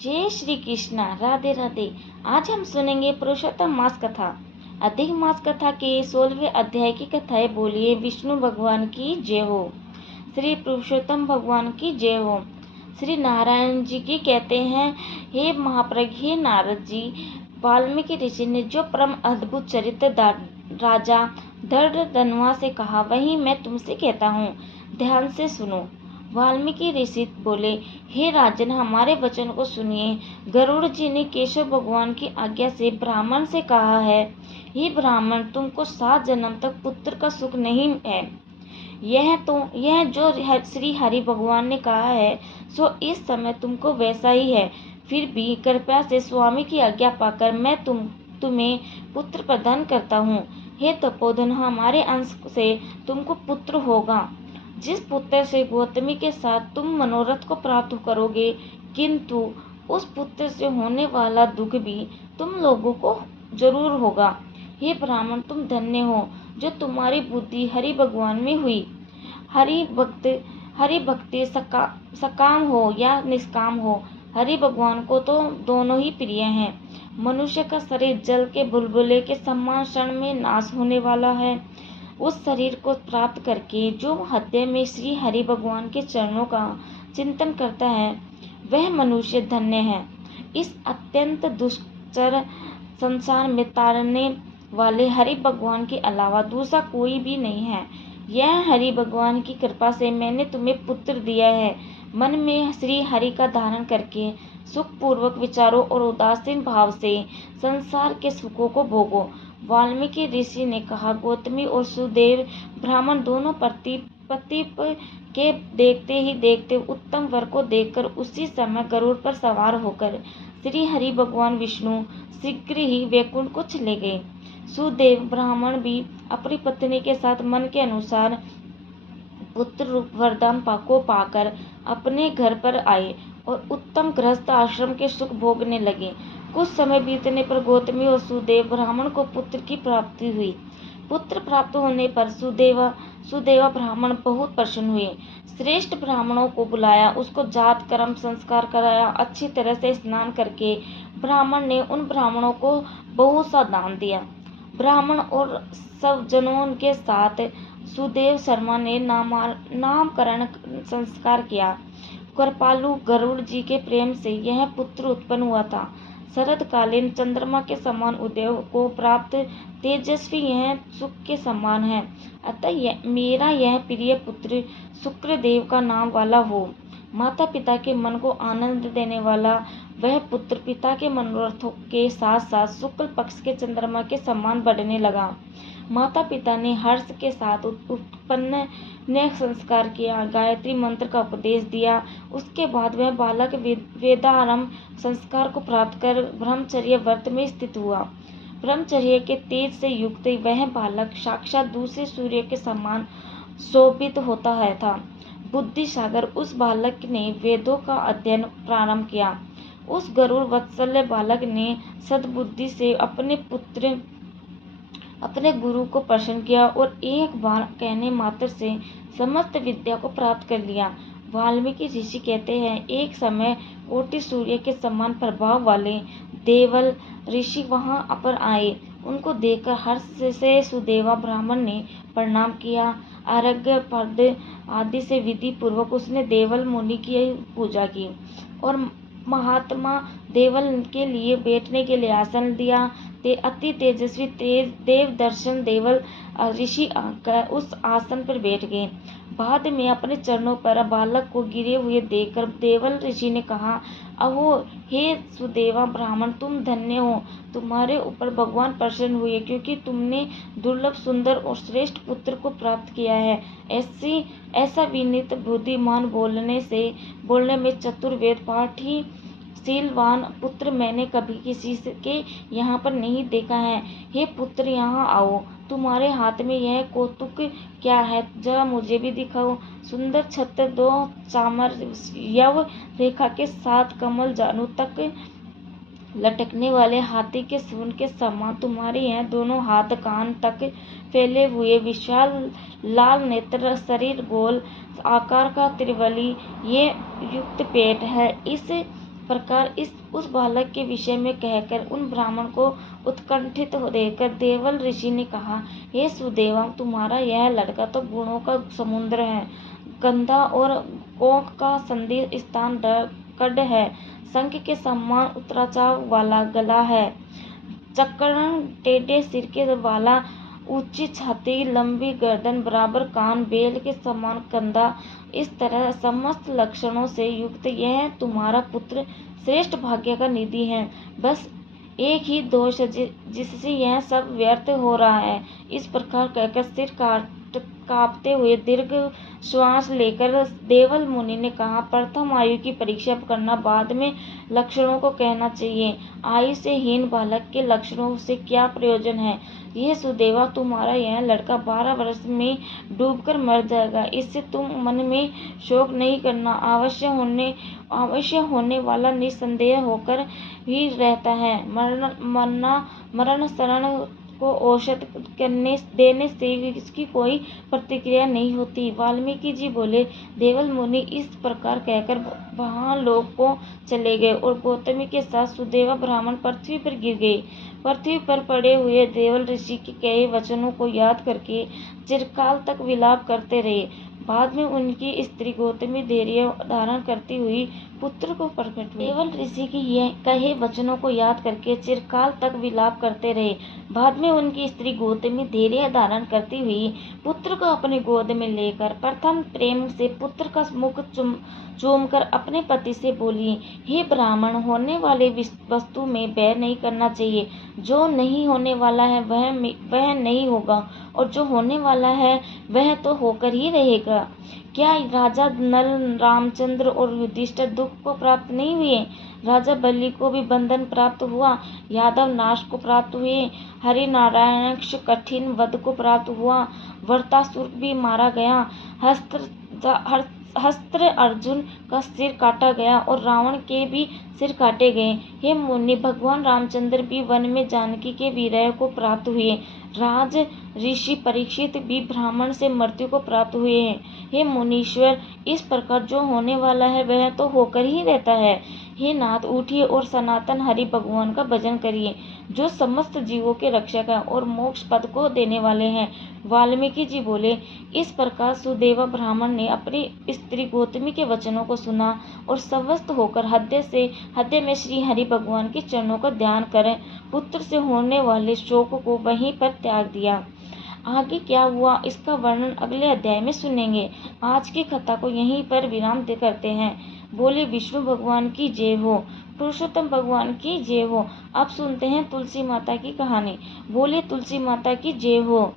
जय श्री कृष्णा। राधे राधे। आज हम सुनेंगे पुरुषोत्तम मास कथा। अधिक मास कथा के 16वें अध्याय की कथाएं। बोलिए विष्णु भगवान की जय हो। श्री पुरुषोत्तम भगवान की जय हो। श्री नारायण जी की कहते हैं, हे महाप्रज्ञ, हे नारद जी, वाल्मीकि ऋषि ने जो परम अद्भुत चरित्र राजा धन्वा से कहा, वही मैं तुमसे कहता हूँ। ध्यान से सुनो। वाल्मीकि ऋषि बोले, हे राजन, हमारे वचन को सुनिए। गरुड़ जी ने केशव भगवान की आज्ञा से ब्राह्मण से कहा है, हे ब्राह्मण, तुमको 7 जन्म तक पुत्र का सुख नहीं है। यह जो श्री हरि भगवान ने कहा है, सो इस समय तुमको वैसा ही है। फिर भी कृपया से स्वामी की आज्ञा पाकर मैं तुम्हें पुत्र प्रदान करता हूँ। हे तपोधन, हमारे अंश से तुमको पुत्र होगा, जिस पुत्र से गौतमी के साथ तुम मनोरथ को प्राप्त करोगे, किंतु उस पुत्र से होने वाला दुख भी तुम लोगों को जरूर होगा। हे ब्राह्मण, तुम धन्य हो जो तुम्हारी बुद्धि हरि भगवान में हुई। हरि भक्ति सकाम हो या निष्काम हो, हरि भगवान को तो दोनों ही प्रिय हैं। मनुष्य का शरीर जल के बुलबुले के समान क्षण में नाश होने वाला है। उस शरीर को प्राप्त करके जो हृदय में श्री हरि भगवान के चरणों का चिंतन करता है, वह मनुष्य धन्य है। इस अत्यंत दुष्कर संसार में तारने वाले हरि भगवान के अलावा दूसरा कोई भी नहीं है। यह हरि भगवान की कृपा से मैंने तुम्हें पुत्र दिया है। मन में श्री हरि का धारण करके सुख पूर्वक विचारों और उदासीन भाव से संसार के सुखों को भोगो। वाल्मीकि ऋषि ने कहा, गौतमी और सुदेव ब्राह्मण दोनों प्रतीप के देखते ही देखते उत्तम वर को देखकर उसी समय गरुड़ पर सवार होकर श्री हरि भगवान विष्णु शीघ्र ही वैकुंठ को चले गए। सुदेव ब्राह्मण भी अपनी पत्नी के साथ मन के अनुसार पुत्र रूप वरदान को पाकर अपने घर पर आए और उत्तम गृहस्थ आश्रम के सुख भोगने लगे। कुछ समय बीतने पर गौतमी और सुदेव ब्राह्मण को पुत्र की प्राप्ति हुई। पुत्र प्राप्त होने पर सुदेवा ब्राह्मण बहुत प्रसन्न हुए। श्रेष्ठ ब्राह्मणों को बुलाया, उसको जात कर्म संस्कार कराया। अच्छी तरह से स्नान करके ब्राह्मण ने उन ब्राह्मणों को बहुत सा दान दिया। ब्राह्मण और सब जनों के साथ सुदेव शर्मा ने नामकरण संस्कार किया। कृपालु गरुड़ जी के प्रेम से यह पुत्र उत्पन्न हुआ था। शरदकालीन चंद्रमा के समान उदय को प्राप्त तेजस्वी यह सुख के समान है। अतः मेरा यह प्रिय पुत्र शुक्रदेव का नाम वाला हो। माता पिता के मन को आनंद देने वाला वह पुत्र पिता के मनोरथों के साथ साथ शुक्ल पक्ष के चंद्रमा के समान बढ़ने लगा। माता पिता ने हर्ष के साथ उत्पन्न ने संस्कार किया, गायत्री मंत्र का उपदेश दिया। उसके बाद वह बालक वेदारंभ संस्कार को प्राप्त कर ब्रह्मचर्य व्रत में स्थित हुआ। ब्रह्मचर्य के तेज से युक्त वह बालक साक्षात दूसरे सूर्य के समान शोभित होता है था। बुद्धि सागर उस बालक ने वेदों का अध्ययन प्रारंभ किया। उस गरुड़ वत्सल्य बालक ने सद्बुद्धि से अपने गुरु को प्रसन्न किया और एक बार कहने मात्र से समस्त विद्या को प्राप्त कर लिया। वाल्मीकि ऋषि कहते हैं, एक समय कोटि सूर्य के समान प्रभाव वाले देवल ऋषि वहां पर आए। उनको देखकर हर्ष से सुदेवा ब्राह्मण ने प्रणाम किया। अर्घ्य पद आदि से विधि पूर्वक उसने देवल मुनि की पूजा की और महात्मा देवल के लिए बैठने के लिए आसन दिया। अति तेजस्वी देव दर्शन देवल ऋषि आकर उस आसन पर बैठ गए। बाद में अपने चरणों पर बालक को गिरे हुए देखकर देवल ऋषि ने कहा, अहो हे सुदेवा ब्राह्मण, तुम धन्य हो। तुम्हारे ऊपर भगवान प्रसन्न हुए क्योंकि तुमने दुर्लभ सुंदर और श्रेष्ठ पुत्र को प्राप्त किया है। ऐसा विनीत बुद्धिमान बोलने में चतुर वेद पाठी शीलवान पुत्र मैंने कभी किसी के यहाँ पर नहीं देखा है। हे पुत्र, यहाँ आओ। तुम्हारे हाथ में यह कौतुक क्या है, जरा मुझे भी दिखाओ। सुंदर छत्र 2 चामर यव रेखा के साथ कमल जानू तक लटकने वाले हाथी के सूंड के समान तुम्हारे यह दोनों हाथ कान तक फैले हुए, विशाल लाल नेत्र, शरीर गोल आकार का त्रिवली ये युक्त पेट है। इस प्रकार इस उस बालक के विषय में कहकर उन ब्राह्मण को उत्कंठित देखकर देवल ऋषि ने कहा, हे सुदेवा, तुम्हारा यह लड़का तो गुणों का समुद्र है, गंधा और कोख का संधि स्थान कड है, शंख के समान उतराचाव वाला गला है, चक्रण टेढ़े सिर के वाला, ऊंची छाती, लंबी गर्दन, बराबर कान, बेल के समान कंधा, इस तरह समस्त लक्षणों से युक्त यह तुम्हारा पुत्र श्रेष्ठ भाग्य का निधि है। बस एक ही दोष जिससे यह सब व्यर्थ हो रहा है। इस प्रकार कहकर सिर कांपते हुए दीर्घ श्वास लेकर देवल मुनि ने कहा, प्रथम आयु की परीक्षा करना, बाद में लक्षणों को कहना चाहिए। आयु से हीन बालक के लक्षणों से क्या प्रयोजन है? यह सुदेवा, तुम्हारा यह लड़का 12 वर्ष में डूबकर मर जाएगा, इससे तुम मन में शोक नहीं करना। अवश्य होने वाला निसंदेह होकर ही रहता है। मरण शरण को औषध देने से इसकी कोई प्रतिक्रिया नहीं होती। वाल्मीकि जी बोले, देवल मुनि इस प्रकार कहकर वहां लोक को चले गए और गौतमी के साथ सुदेवा ब्राह्मण पृथ्वी पर गिर गए। पृथ्वी पर पड़े हुए देवल ऋषि के कहे वचनों को याद करके चिरकाल तक विलाप करते रहे। बाद में उनकी स्त्री गौतमी धैर्य धारण करती हुई पुत्र को प्रकट हुई। देवल ऋषि की यह कहे वचनों को याद करके चिरकाल तक विलाप करते रहे। बाद में उनकी स्त्री गौतमी धैर्य धारण करती हुई पुत्र को अपनी गोद में लेकर प्रथम प्रेम से पुत्र का मुख चूमकर अपने पति से बोली, हे ब्राह्मण, होने वाले वस्तु में बैर नहीं करना चाहिए। जो नहीं होने वाला है वह नहीं होगा, और जो होने वाला है वह तो होकर ही रहेगा। क्या राजा नल, रामचंद्र और युधिष्ठिर दुख को प्राप्त नहीं हुए? राजा बलि को भी बंधन प्राप्त हुआ, यादव नाश को प्राप्त हुए, हरि नारायण कठिन वध को प्राप्त हुआ, वृत्रासुर भी मारा गया, हस्त्र अर्जुन का सिर काटा गया और रावण के भी सिर काटे गए। हे मुनि, भगवान रामचंद्र भी वन में जानकी के विरह को प्राप्त हुए। राज ऋषि परीक्षित भी ब्राह्मण से मृत्यु को प्राप्त हुए हैं। हे मुनीश्वर, इस प्रकार जो होने वाला है वह तो होकर ही रहता है। हे नाथ, उठिए और सनातन हरि भगवान का भजन करिए, जो समस्त जीवों के रक्षक है और मोक्ष पद को देने वाले हैं। वाल्मीकि जी बोले, इस प्रकार सुदेवा ब्राह्मण ने अपनी स्त्री गौतमी के वचनों को सुना और स्वस्थ होकर हृदय में श्री हरि भगवान के चरणों का ध्यान करें पुत्र से होने वाले शोक को वहीं पर त्याग दिया। आगे क्या हुआ इसका वर्णन अगले अध्याय में सुनेंगे। आज की कथा को यहीं पर विराम करते हैं। बोले विष्णु भगवान की जय हो, पुरुषोत्तम भगवान की जय हो। अब सुनते हैं तुलसी माता की कहानी। बोले तुलसी माता की जय हो।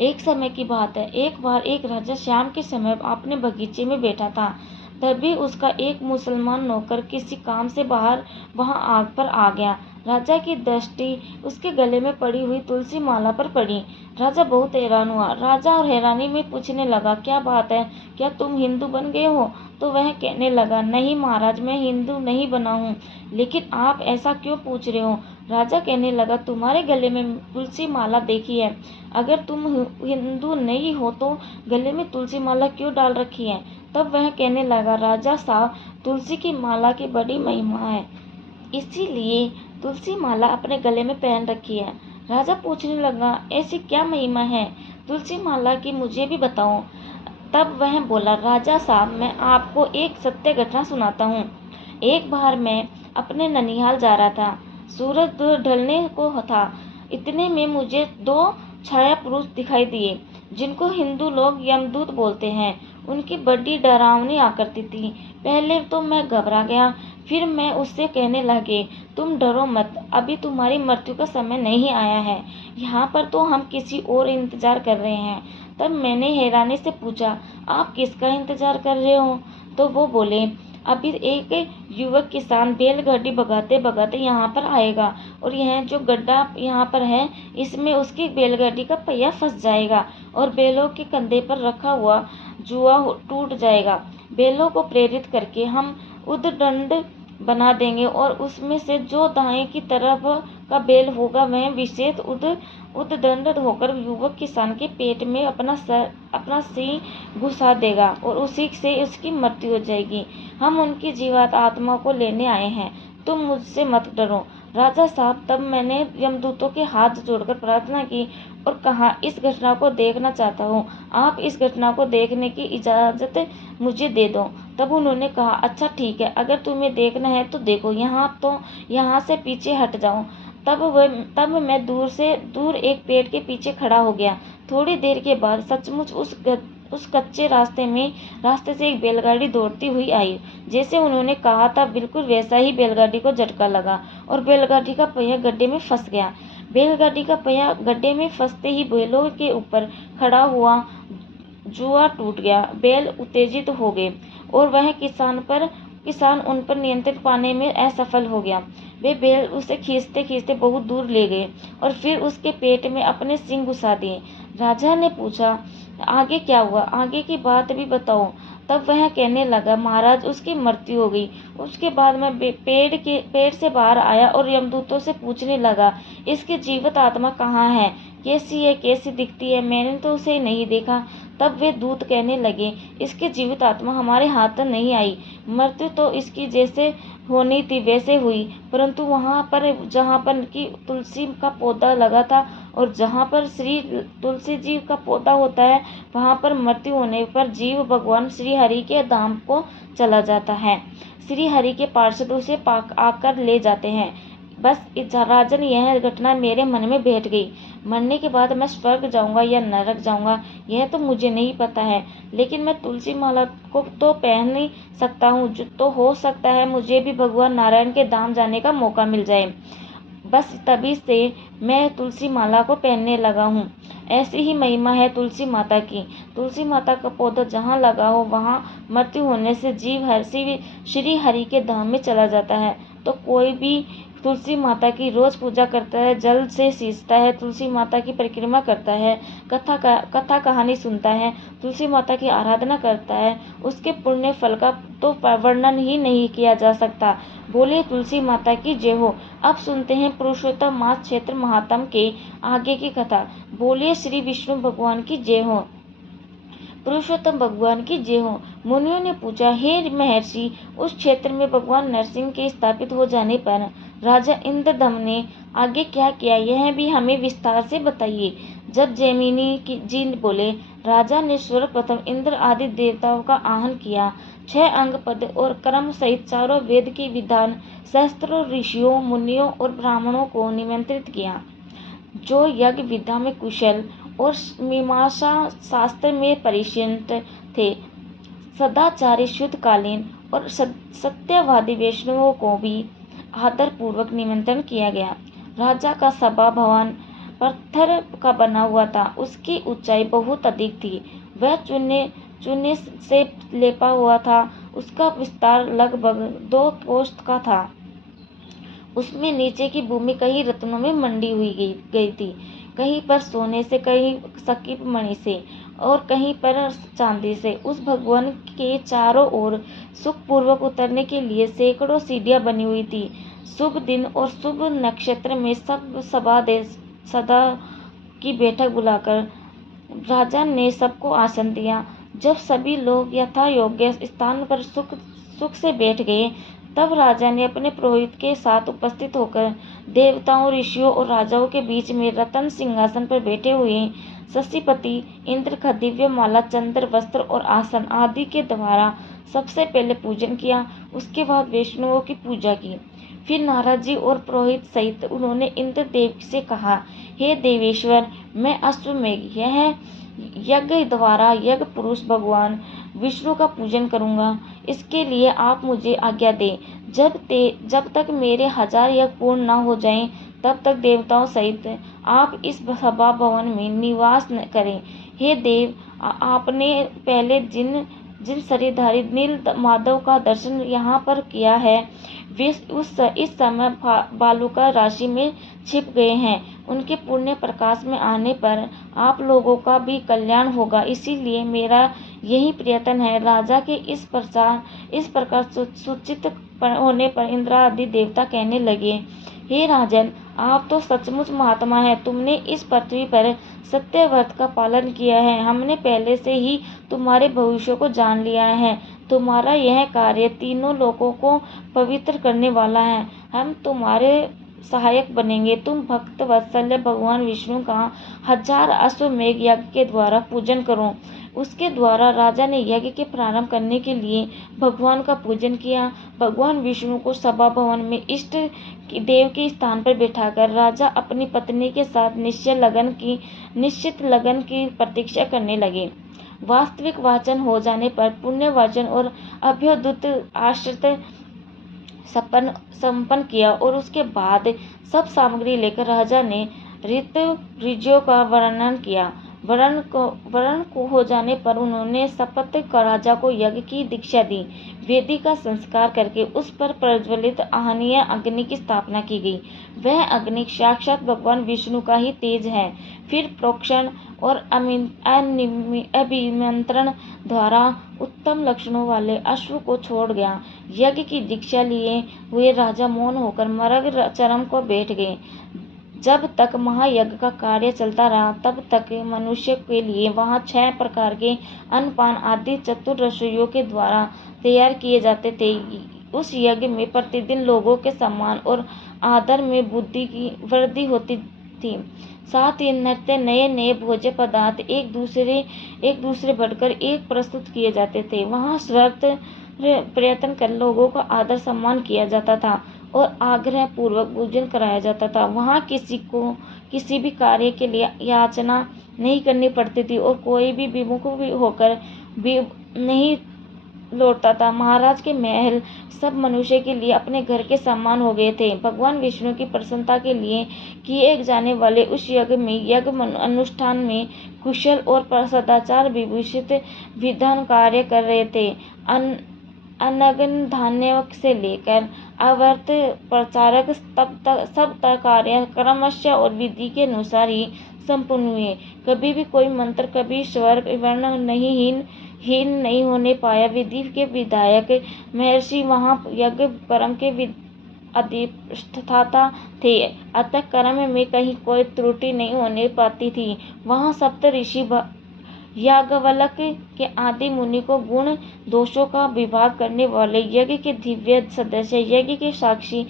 एक समय की बात है, एक बार एक राजा शाम के समय अपने बगीचे में बैठा था। तभी उसका एक मुसलमान नौकर किसी काम से बाहर वहां आग पर आ गया। राजा की दृष्टि उसके गले में पड़ी हुई तुलसी माला पर पड़ी। राजा बहुत हैरान हुआ। राजा और हैरानी में पूछने लगा, क्या बात है, क्या तुम हिंदू बन गए हो? तो वह कहने लगा, नहीं महाराज, मैं हिंदू नहीं बना हूँ, लेकिन आप ऐसा क्यों पूछ रहे हो? राजा कहने लगा, तुम्हारे गले में तुलसी माला देखी है, अगर तुम हिंदू नहीं हो तो गले में तुलसी माला क्यों डाल रखी है? तब वह कहने लगा, राजा साहब, तुलसी की माला की बड़ी महिमा है, इसीलिए तुलसी माला अपने गले में पहन रखी है। राजा पूछने लगा, ऐसी क्या महिमा है तुलसी माला की, मुझे भी बताओ। तब वह बोला, राजा साहब, मैं आपको एक सत्य घटना सुनाता हूँ। एक बार मैं अपने ननिहाल जा रहा था। सूरज ढलने को था। इतने में मुझे 2 छाया पुरुष दिखाई दिए, जिनको हिंदू लोग यमदूत बोलते हैं। उनकी बड़ी डरावनी आकृति थी। पहले तो मैं घबरा गया, फिर मैं उससे कहने लगे, तुम डरो मत, अभी तुम्हारी मृत्यु का समय नहीं आया है, यहाँ पर तो हम किसी और इंतजार कर रहे हैं। तब मैंने हैरानी से पूछा, आप किसका इंतजार कर रहे हो? तो वो बोले, अभी एक युवक किसान बैलगाड़ी भगाते भगाते यहाँ पर आएगा और यह जो गड्ढा यहाँ पर है, इसमें उसकी बैलगाड़ी का पहिया फंस जाएगा और बैलों के कंधे पर रखा हुआ जुआ टूट जाएगा। बैलों को प्रेरित करके हम उद्दंड बना देंगे और उसमें से जो दाएं की तरफ का बैल होगा वह विशेष उद्दंड होकर युवक किसान के पेट में अपना सिर घुसा देगा और उसी से उसकी मृत्यु हो जाएगी। हम उनकी जीवात्मा आत्मा को लेने आए हैं, तुम मुझसे मत डरो। राजा साहब, तब मैंने यमदूतों के हाथ जोड़कर प्रार्थना की और कहा, इस घटना को देखना चाहता हूँ, आप इस घटना को देखने की इजाज़त मुझे दे दो। तब उन्होंने कहा, अच्छा ठीक है, अगर तुम्हें देखना है तो देखो, यहाँ से पीछे हट जाओ। तब मैं दूर एक पेड़ के पीछे खड़ा हो गया। थोड़ी देर के बाद सचमुच उस कच्चे रास्ते से एक बैलगाड़ी दौड़ती हुई आई। जैसे उन्होंने कहा था बिल्कुल वैसा ही बैलगाड़ी को झटका लगा और बैलगाड़ी का पहिया गड्ढे में फंस गया। बैलगाड़ी का पहिया गड्ढे में फंसते ही बैलों के ऊपर खड़ा हुआ जुआ टूट गया। बैल उत्तेजित हो गए और वह किसान उन पर नियंत्रण पाने में असफल हो गया। वे बैल उसे खींचते खींचते बहुत दूर ले गए और फिर उसके पेट में अपने सींग घुसा दिए। राजा ने पूछा, आगे क्या हुआ? आगे की बात भी बताओ। तब वह कहने लगा, महाराज, उसकी मृत्यु हो गई। उसके बाद मैं पेड़ से बाहर आया और यमदूतों से पूछने लगा, इसकी जीवित आत्मा कहाँ है? कैसी है? कैसी दिखती है? मैंने तो उसे नहीं देखा। तब वे दूत कहने लगे, इसकी जीवित आत्मा हमारे हाथ नहीं आई। मृत्यु तो इसकी जैसे होनी थी वैसे हुई, परंतु वहाँ पर जहाँ पर की तुलसी का पौधा लगा था और जहाँ पर श्री तुलसी जी का पौधा होता है, वहाँ पर मृत्यु होने पर जीव भगवान श्री हरि के धाम को चला जाता है। श्री हरि के पार्षद उसे आकर ले जाते हैं। बस राजन, यह घटना मेरे मन में बैठ गई। मरने के बाद मैं स्वर्ग जाऊंगा या नरक जाऊंगा यह तो मुझे नहीं पता है, लेकिन मैं तुलसी माला को तो पहन ही सकता हूँ। तो हो सकता है मुझे भी भगवान नारायण के धाम जाने का मौका मिल जाए। बस तभी से मैं तुलसी माला को पहनने लगा हूँ। ऐसी ही महिमा है तुलसी माता की। तुलसी माता का पौधा जहाँ लगा हो वहाँ मृत्यु होने से जीव श्री हरि के धाम में चला जाता है। तो कोई भी तुलसी माता की रोज पूजा करता है, जल से सींचता है, तुलसी माता की परिक्रमा करता है, कथा कहानी सुनता है, तुलसी माता की आराधना करता है, उसके पुण्य फल का तो वर्णन ही नहीं किया जा सकता। बोलिए तुलसी माता की जय हो। अब सुनते हैं पुरुषोत्तम मास क्षेत्र महात्म के आगे की कथा। बोलिए श्री विष्णु भगवान की जय हो। पुरुषोत्तम भगवान की जय हो। मुनियों ने पूछा, हे महर्षि, उस क्षेत्र में भगवान नरसिंह के स्थापित हो जाने पर राजा इंद्रदम्न ने आगे क्या किया, यह भी हमें विस्तार से बताइए। जब जैमिनी जी बोले, राजा ने सर्वप्रथम इंद्र आदि देवताओं का आह्वान किया। 6 अंग पद और कर्म सहित चारों वेद के विधान सहस्त्रों ऋषियों, मुनियों और ब्राह्मणों को निमंत्रित किया, जो यज्ञ विद्या में कुशल और मीमांसा शास्त्र में परिष्णत थे। सदाचारी, शुद्धकालीन और सत्यवादी वैष्णवों को भी आदर पूर्वक निमंत्रण किया गया। राजा का सभा भवन पत्थर का बना हुआ था। उसकी ऊंचाई बहुत अधिक थी। वह चूने से लेपा हुआ था। उसका विस्तार लगभग 2 कोष्ठ का था। उसमें नीचे की भूमि कई रत्नों में मंडी गई थी, कहीं पर सोने से, कहीं सकीप मणि से और कहीं पर चांदी से। उस भवन के चारों ओर सुखपूर्वक उतरने के लिए सैकड़ों सीढ़ियां बनी हुई थी। शुभ दिन और शुभ नक्षत्र में सब सदा की बैठक बुलाकर राजा ने सबको आसन दिया। जब सभी लोग यथा योग्य स्थान पर सुख से बैठ गए, तब राजा ने अपने पुरोहित के साथ उपस्थित होकर देवताओं, ऋषियों और राजाओं के बीच में रत्न सिंहासन पर बैठे हुए शशीपति इंद्र का दिव्य माला, चंद्र, वस्त्र और आसन आदि के द्वारा सबसे पहले पूजन किया। उसके बाद वैष्णवों की पूजा की। फिर नारद जी और पुरोहित सहित उन्होंने इंद्र देव से कहा, हे देवेश्वर, मैं अश्वमेघ यह यज्ञ द्वारा यज्ञ पुरुष भगवान विष्णु का पूजन करूंगा। इसके लिए आप मुझे आज्ञा दें। जब तक मेरे 1000 यज्ञ पूर्ण न हो जाएं, तब तक देवताओं सहित आप इस सभा भवन में निवास न करें। हे देव, आपने पहले जिन शरीरधारी नील माधव का दर्शन यहाँ पर किया है, वे इस समय बालुका राशि में छिप गए हैं। उनके पुण्य प्रकाश में आने पर आप लोगों का भी कल्याण होगा। इसीलिए मेरा यही प्रयत्न है। राजा के इस प्रकार सूचित होने पर इंद्र आदि देवता कहने लगे, हे राजन, आप तो सचमुच महात्मा हैं। तुमने इस पृथ्वी पर सत्य व्रत का पालन किया है। हमने पहले से ही तुम्हारे भविष्य को जान लिया है। तुम्हारा यह कार्य तीनों लोकों को पवित्र करने वाला है। हम तुम्हारे सहायक बनेंगे। तुम भक्त वत्सल्य भगवान विष्णु का 1000 अश्वमेध यज्ञ के द्वारा पूजन करो। उसके द्वारा राजा ने यज्ञ के प्रारंभ करने के लिए भगवान का पूजन किया। भगवान विष्णु को सभा भवन में इष्ट देव के स्थान पर बिठाकर राजा अपनी पत्नी के साथ निश्चित लगन की प्रतीक्षा करने लगे। वास्तविक वाचन हो जाने पर पुण्य वाचन और अभ्युदय आश्रित संपन्न किया और उसके बाद सब सामग्री लेकर राजा ने ऋतु का वर्णन किया। वर्ण को हो जाने पर उन्होंने शपथ राजा को यज्ञ की दीक्षा दी। वेदी का संस्कार करके उस पर प्रज्वलित आहनीय अग्नि की स्थापना की गई। वह अग्नि साक्षात भगवान विष्णु का ही तेज है। फिर प्रोक्षण और अभिमंत्रण द्वारा उत्तम लक्षणों वाले अश्व को छोड़ गया। यज्ञ की दीक्षा लिए हुए राजा मौन होकर मर्ग चरम को बैठ गए। जब तक महायज्ञ का कार्य चलता रहा तब तक मनुष्य के लिए वहाँ 6 प्रकार के अन्नपान आदि चतुर रसोइयों के द्वारा तैयार किए जाते थे। उस यज्ञ में प्रतिदिन लोगों के सम्मान और आदर में बुद्धि की वृद्धि होती थी। साथ ही नृत्य नए नए भोज्य पदार्थ एक दूसरे बढ़कर एक प्रस्तुत किए जाते थे। वहाँ सर्वत्र प्रयत्न कर लोगों का आदर सम्मान किया जाता था और आग्रह पूर्वक भोजन कराया जाता था। वहाँ किसी को किसी भी कार्य के लिए याचना नहीं करनी पड़ती थी और कोई भी विमुख होकर भी नहीं लौटता था। महाराज के महल सब मनुष्य के लिए अपने घर के समान हो गए थे। भगवान विष्णु की प्रसन्नता के लिए किए जाने वाले उस यज्ञ अनुष्ठान में कुशल और सदाचार विभूषित विद्वान कार्य कर रहे थे। अनगन धान्य से लेकर अव्रत प्रचारक सब कार्य क्रमश और विधि के अनुसार ही संपूर्ण हुए। कभी भी कोई मंत्र कभी स्वर वर्ण हीन नहीं होने पाया। विधि के विधायक महर्षि वहाँ यज्ञ कर्म के अधिष्ठाता थे, अतः कर्म में कहीं कोई त्रुटि नहीं होने पाती थी। वहाँ सप्त ऋषि याज्ञवल्क के आदि मुनि को गुण दोषों का विभाग करने वाले यज्ञ के दिव्य सदस्य, यज्ञ के साक्षी,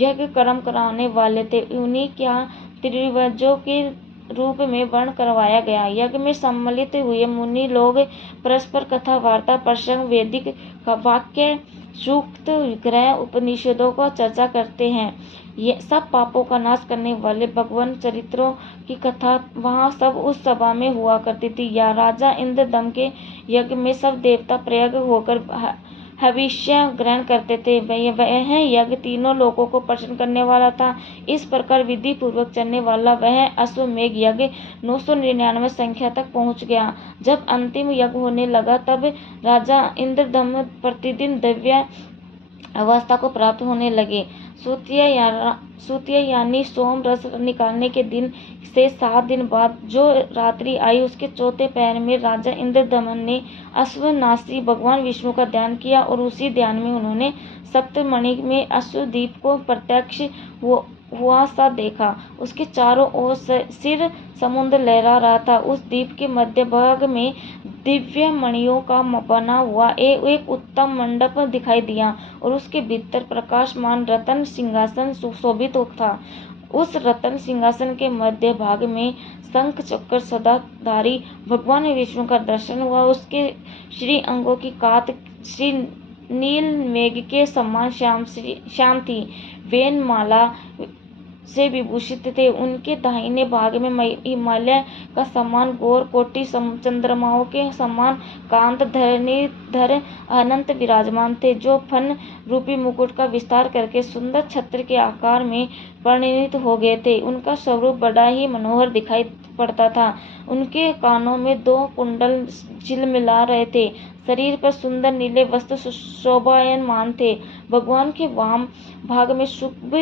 यज्ञ कर्म कराने वाले थे। उन्हीं क्या त्रिवजों के रूप में वर्ण करवाया गया। यज्ञ में सम्मिलित हुए मुनि लोग परस्पर कथा वार्ता प्रसंग वैदिक वाक्य सूक्त ग्रह उपनिषदों को चर्चा करते हैं। ये सब पापों का नाश करने वाले भगवान चरित्रों की कथा वहाँ सब उस सभा में हुआ करती थी। या राजा इंद्रदम के यज्ञ में सब देवता प्रयाग होकर हविष्य ग्रहण करते थे। वह यज्ञ तीनों लोगों को प्रसन्न करने वाला था। इस प्रकार विधि पूर्वक चलने वाला वह अश्वमेध यज्ञ 999 संख्या तक पहुँच गया। जब अंतिम यज्ञ होने लगा तब राजा इंद्रदम प्रतिदिन दिव्य अवस्था को प्राप्त होने लगे। सूत्य यानी सोम रस निकालने के दिन से 7 दिन बाद जो रात्रि आई उसके चौथे पहर में राजा इंद्रदमन ने अश्वनाशी भगवान विष्णु का ध्यान किया और उसी ध्यान में उन्होंने सप्तमणि में अश्वदीप को प्रत्यक्ष हुआ सा देखा। उसके चारों ओर सिर समुद्र लहरा रहा था। उस दीप के मध्य भाग में दिव्य मणियों का बना हुआ एक उत्तम मंडप दिखाई दिया और उसके भीतर प्रकाशमान रत्न सिंहासन सुशोभित था। उस रत्न सिंहासन के मध्य भाग में शंख चक्र सदाधारी भगवान विष्णु का दर्शन हुआ। उसके श्री अंगों की कात श्री नील मेघ के समान श्याम थी। वेन माला से विभूषित थे। उनके दाहिने भाग में हिमालय का समान गौर कोटि चंद्रमाओं के समान कांत धरणीधर अनंत विराजमान थे, जो फन रूपी मुकुट का विस्तार करके सुंदर छत्र के आकार में परिणत हो गए थे। उनका स्वरूप बड़ा ही मनोहर दिखाई पड़ता था। उनके कानों में 2 कुंडल झिलमिला रहे थे। शरीर पर सुंदर नीले वस्त्र शोभायमान थे। भगवान के वाम भाग में शुभ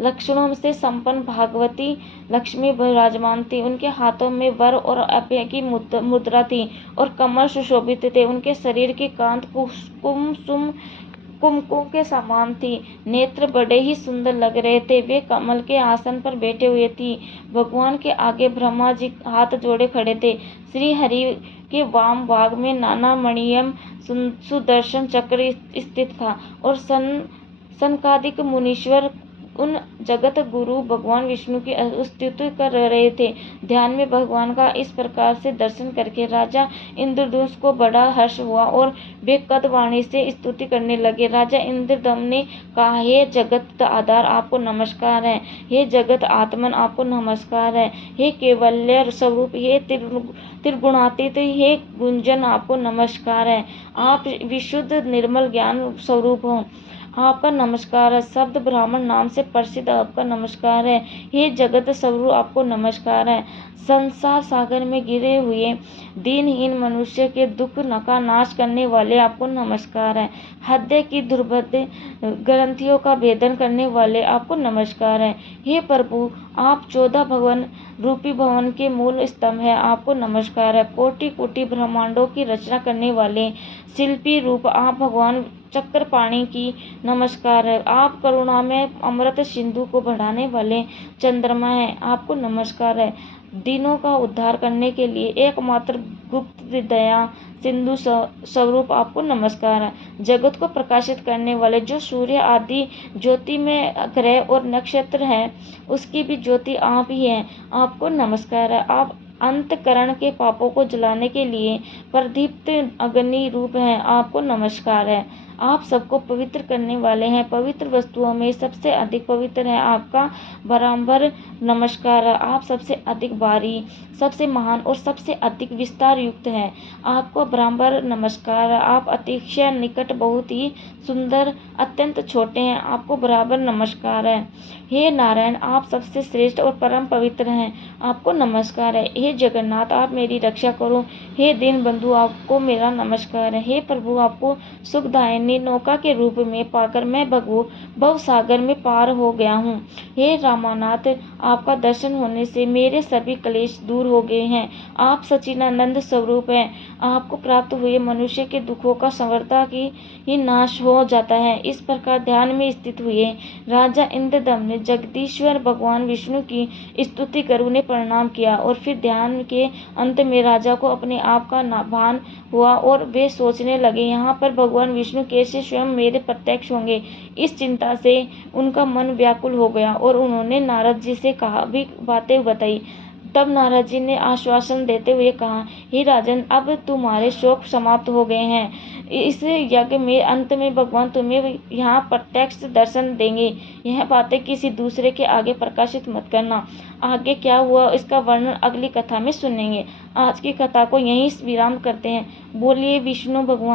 लक्षणों से संपन्न भागवती लक्ष्मी विराजमान थी। उनके हाथों में वर और अभय की मुद्रा थी और कमल सुशोभित थे। उनके शरीर की कांत कुमकुम कुमकुम के समान थी। नेत्र बड़े ही सुंदर लग रहे थे। वे कमल के आसन पर बैठे हुए थी। भगवान के आगे ब्रह्मा जी हाथ जोड़े खड़े थे। श्री हरि के वाम भाग में नाना मणियम सुदर्शन चक्र स्थित था और सनकादिक मुनीश्वर उन जगत गुरु भगवान विष्णु की स्तुति कर रहे थे। ध्यान में भगवान का इस प्रकार से दर्शन करके राजा इंद्रधनुष को बड़ा हर्ष हुआ और वे कद वाणी से स्तुति करने लगे। राजा इंद्रदम ने कहा, हे जगत आधार, आपको नमस्कार है। हे जगत आत्मन, आपको नमस्कार है। हे केवल्य स्वरूप, हे त्रिगुणातीत, हे गुंजन, आपको नमस्कार है। आप विशुद्ध निर्मल ज्ञान स्वरूप हो, आपका नमस्कार है। शब्द ब्राह्मण नाम से प्रसिद्ध आपका नमस्कार है। हे जगत स्वरूप, आपको नमस्कार है। संसार सागर में गिरे हुए दीनहीन मनुष्य के दुख का नाश करने वाले, आपको नमस्कार है। हृदय की दुर्बोध ग्रंथियों का भेदन करने वाले, आपको नमस्कार है। हे प्रभु, आप 14 भवन रूपी भवन के मूल स्तंभ है, आपको नमस्कार है। कोटि कोटि ब्रह्मांडों की रचना करने वाले शिल्पी रूप आप भगवान चक्रपाणि की नमस्कार है। आप करुणा में अमृत सिंधु को बढ़ाने वाले चंद्रमा है, आपको नमस्कार है। दिनों का उद्धार करने के लिए एकमात्र गुप्त दया सिंधु स्वरूप, आपको नमस्कार है। जगत को प्रकाशित करने वाले जो सूर्य आदि ज्योति में ग्रह और नक्षत्र है, उसकी भी ज्योति आप ही है, आपको नमस्कार है। आप अंतकरण के पापों को जलाने के लिए प्रदीप्त अग्नि रूप है, आपको नमस्कार है। आप सबको पवित्र करने वाले हैं। पवित्र वस्तुओं में सबसे अधिक पवित्र है, आपका बारंबार नमस्कार है। आप सबसे अधिक भारी, सबसे महान और सबसे अधिक विस्तार युक्त है, आपको बारंबार नमस्कार है। आप अतिशय निकट, बहुत ही सुंदर, अत्यंत छोटे हैं, आपको बराबर नमस्कार है। हे नारायण, आप सबसे श्रेष्ठ और परम पवित्र हैं, आपको नमस्कार है। हे जगन्नाथ, आप मेरी रक्षा करो। हे दीन बंधु, आपको मेरा नमस्कार है। हे प्रभु, आपको सुखदायिनी नौका के रूप में पाकर मैं भव सागर में पार हो गया हूँ। हे रामानाथ, आपका दर्शन होने से मेरे सभी क्लेश दूर हो गए हैं। आप सच्चिदानंद स्वरूप हैं। आपको प्राप्त हुए मनुष्य के दुखों का संवर्ता ही नाश हो जाता है। इस प्रकार ध्यान में स्थित हुए राजा इंद्रदम ने जगदीश्वर भगवान विष्णु की स्तुति कर उन्हें प्रणाम किया और फिर ध्यान के अंत में राजा को अपने आप का भान हुआ और वे सोचने लगे, यहाँ पर भगवान विष्णु कैसे स्वयं मेरे प्रत्यक्ष होंगे। इस चिंता से उनका मन व्याकुल हो गया और उन्होंने नारद जी से कहा भी बातें बताई। तब नारद जी ने आश्वासन देते हुए कहा, हे राजन, अब तुम्हारे शोक समाप्त हो गए हैं। इस यज्ञ में अंत में भगवान तुम्हें यहाँ प्रत्यक्ष दर्शन देंगे। यह बातें किसी दूसरे के आगे प्रकाशित मत करना। आगे क्या हुआ इसका वर्णन अगली कथा में सुनेंगे। आज की कथा को यहीं विराम करते हैं। बोलिए विष्णु भगवान।